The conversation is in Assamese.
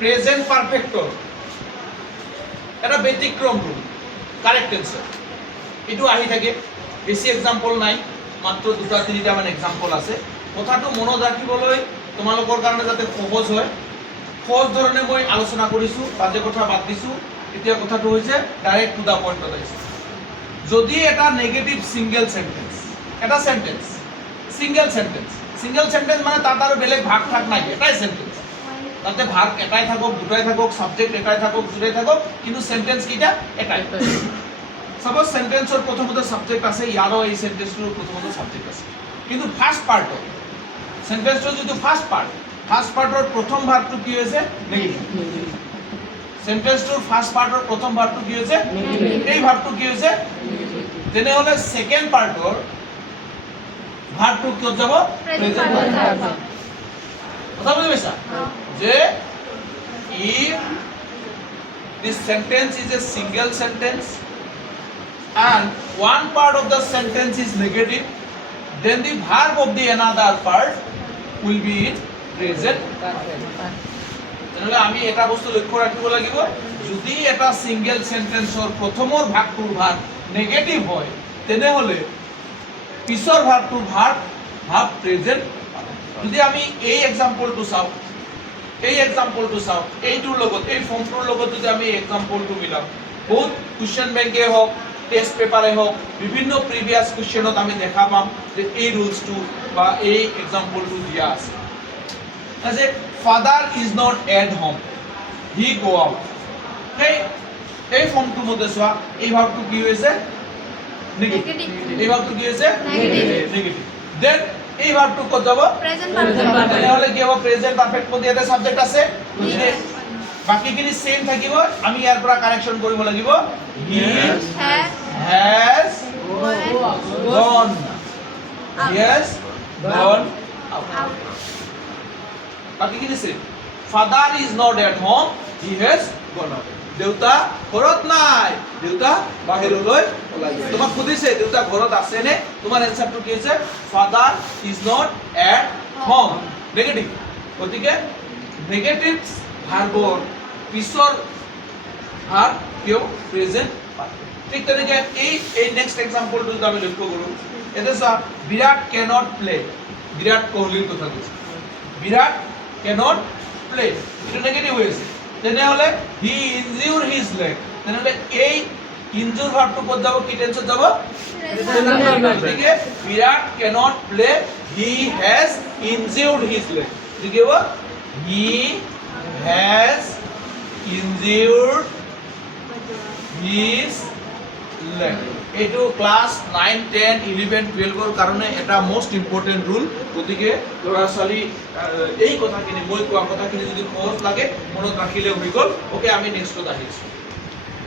প্ৰেজেন্ট পাৰফেক্টৰ এটা ব্যতিক্ৰম ৰূল কাৰেক্ট অ্যান্সাৰ এটু আহি থাকে বেছি এক্সাম্পল নাই মাত্ৰ দুটা তিনিটা মান এক্সাম্পল আছে কথাটো মনত ৰাখিবলৈ তোমালোকৰ কাৰণে যাতে সহজ হয় সহজ ধৰণে মই আলোচনা কৰিছো বাজে কথা বাদ দিছো এতিয়া কথাটো হৈছে ডাইৰেক্ট টু দা পইণ্টত আহিছে যদি এটা নেগেটিভ সিঙ্গেল সেন্টেন্স এটা সেন্টেন্স সিঙ্গেল সেন্টেন্স মানে তাত আৰু বেলেগ ভাগ থাক নাই এটাই সেন্টেন্স তাতে ভাগ এটাই থাকক দুটাই থাকক সাবজেক্ট এটাই থাকক দুটাই থাকক কিন্তু সেন্টেন্স কিটা এটাই সাপোজ সেন্টেন্সৰ প্ৰথমতে সাবজেক্ট আছে ইয়াৰো এই সেন্টেন্সৰ প্ৰথমতে সাবজেক্ট আছে কিন্তু ফাৰ্স্ট পাৰ্ট সেন্টেন্সৰ যেটো ফাৰ্স্ট পাৰ্টৰ প্ৰথম ভাগটো কি হৈছে নেগেটিভ সেন্টেন্সটোৰ ফাৰ্স্ট পাৰ্টৰ প্ৰথম ভাগটো কি হৈছে এই ভাগটো কি হৈছে তেনেহলে সেকেন্ড পাৰ্টৰ ভাগটো কি যাব প্রেজেন্ট ভাগ কথা বুঝি পাইছা যে if this sentence is a single sentence and one part of the sentence is negative then the verb of the another part will be in present perfect তাহলে আমি এটা বস্তু লক্ষ্য ৰাখিব লাগিব যদি এটা সিঙ্গেল সেন্টেন্সৰ প্ৰথমৰ ভাগটোৰ ভাগ নেগেটিভ হয় তেনেহলে পিছৰ ভাগটোৰ ভাগ প্ৰেজেন্ট যদি আমি এই এক্সাম্পলটো চাও এইটোৰ লগত এই ফৰ্মটোৰ লগত যদি আমি এক্সাম্পলটো মিলাম বহুত কোৱেশ্চন বেংকে হওক টেস্ট পেপারে হোক বিভিন্ন প্রিভিয়াস কোশ্চেনত আমি দেখা পাম যে এই রুলসটো বা এই এক্সাম্পলটো দিয়া আছে যে father is not at home he go out এই ফৰ্মটোৰ মধ্যে চোৱা এই ভাগটো কি হৈছে নেগেটিভ এই ভাগটো কি হৈছে নেগেটিভ দেন এই ভাগটো কত যাব প্রেজেন্ট পারফেক্ট তাহলে কি হ'ব প্রেজেন্ট পারফেক্ট মধ্যে এটা সাবজেক্ট আছে বাকিখিনি সেম থাকিব আমি ইয়াৰ পৰা কাৰেকশন কৰিব লাগিব he has gone out বাকিখিনি same father is not at home he has gone out দেউতা ঘৰত নাই দেউতা বাহিৰলৈ ওলাই গৈছে তোমাক খুদিছে দেউতা ঘৰত আছে নে তোমাৰ এনসারটো কি হৈছে father is not at home negative গতিকে নেগেটিভ ভাৰ্বৰ পিছৰ ভাগ কিয় প্ৰেজেন্ট পাৰফেক্ট ঠিক তেনেকে এই নেক্সট এক্সাম্পলটো যদি আমি লক্ষ্য কৰো এটা চা বিৰাট ক্যানট প্লে বিৰাট কোহলিৰ কথা কৈছে বিৰাট ক্যানট প্লে এটা নেগেটিভ হৈছে তেনেহলে হি ইনজিউৰ হিজ লেগ তেনেহলে এই ইনজুৰ ভাগটো ক'ত যাব কি টেন্সত যাব গতিকে Virat cannot play he has injured his leg কি হ'ব he has injured his leg এটো ক্লাস 9 10 11 12 এর কারণে এটা মোস্ট ইম্পর্টেন্ট রুল গতিকে লৰা ছোৱালী এই কথাখিনি মই কোৱা কথাখিনি যদি সহজ লাগে মনত ৰাখিলে হৈ গল ওকে আমি নেক্সটত আহিছো